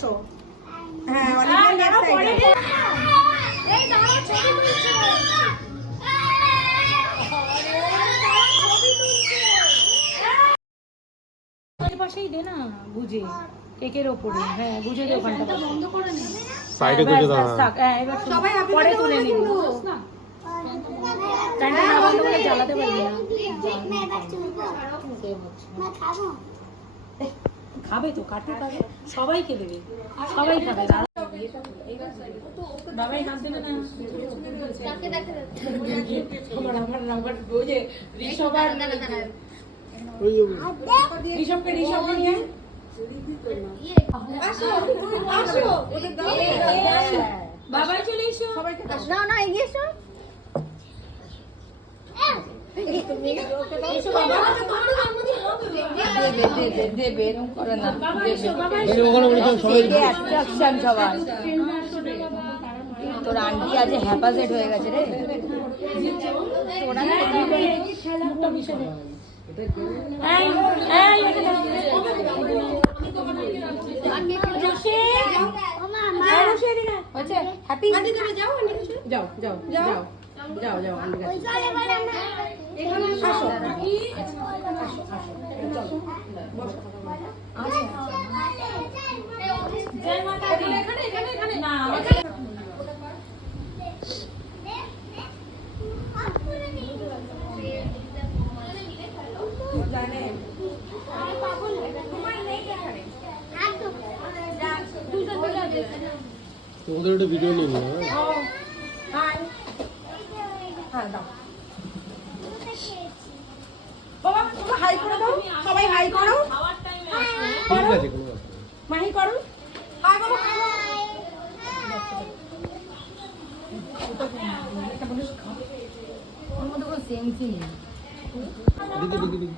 বসো। হ্যাঁ Olivia left সাইডে। এই দাঁড়াও ছবি তুলছে। পাশেই দে না বুঝে কেকের ওপরে। হ্যাঁ বুঝে দে ওখানটা বন্ধ করে নে। সাইডে গুজে দাও। হ্যাঁ এবার সবাই পরে তুলে নিবি। ক্যান্ডেল না বন্ধ করে জ্বালাতে পারবি না। খাবে তো কাটু খাবে সবাইকে দেবে সবাই খাবে। বাবাই হাত দেবে না। আমার বুঝে ঋষভার ঋষভকে নিয়ে আসো বাবাই চলে এসো। না না এগিয়ে এসো। তোর আন্টি আজ হ্যাপাসেট হয়ে গেছে রে। যাও যাও যাও যাও যাও তোমাদের একটা ভিডিও নিয়ে নিও। হ্যাঁ দাও বাবা তোমরা হাই করে দাও সবাই হাই করো। ঠিক আছে কোনো ব্যাপার না। মাহি করো হাই বাবা ওর মধ্যে কোনো সেন্সই নেই। দিদি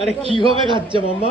আরে কিভাবে খাচ্ছে মাম্মা?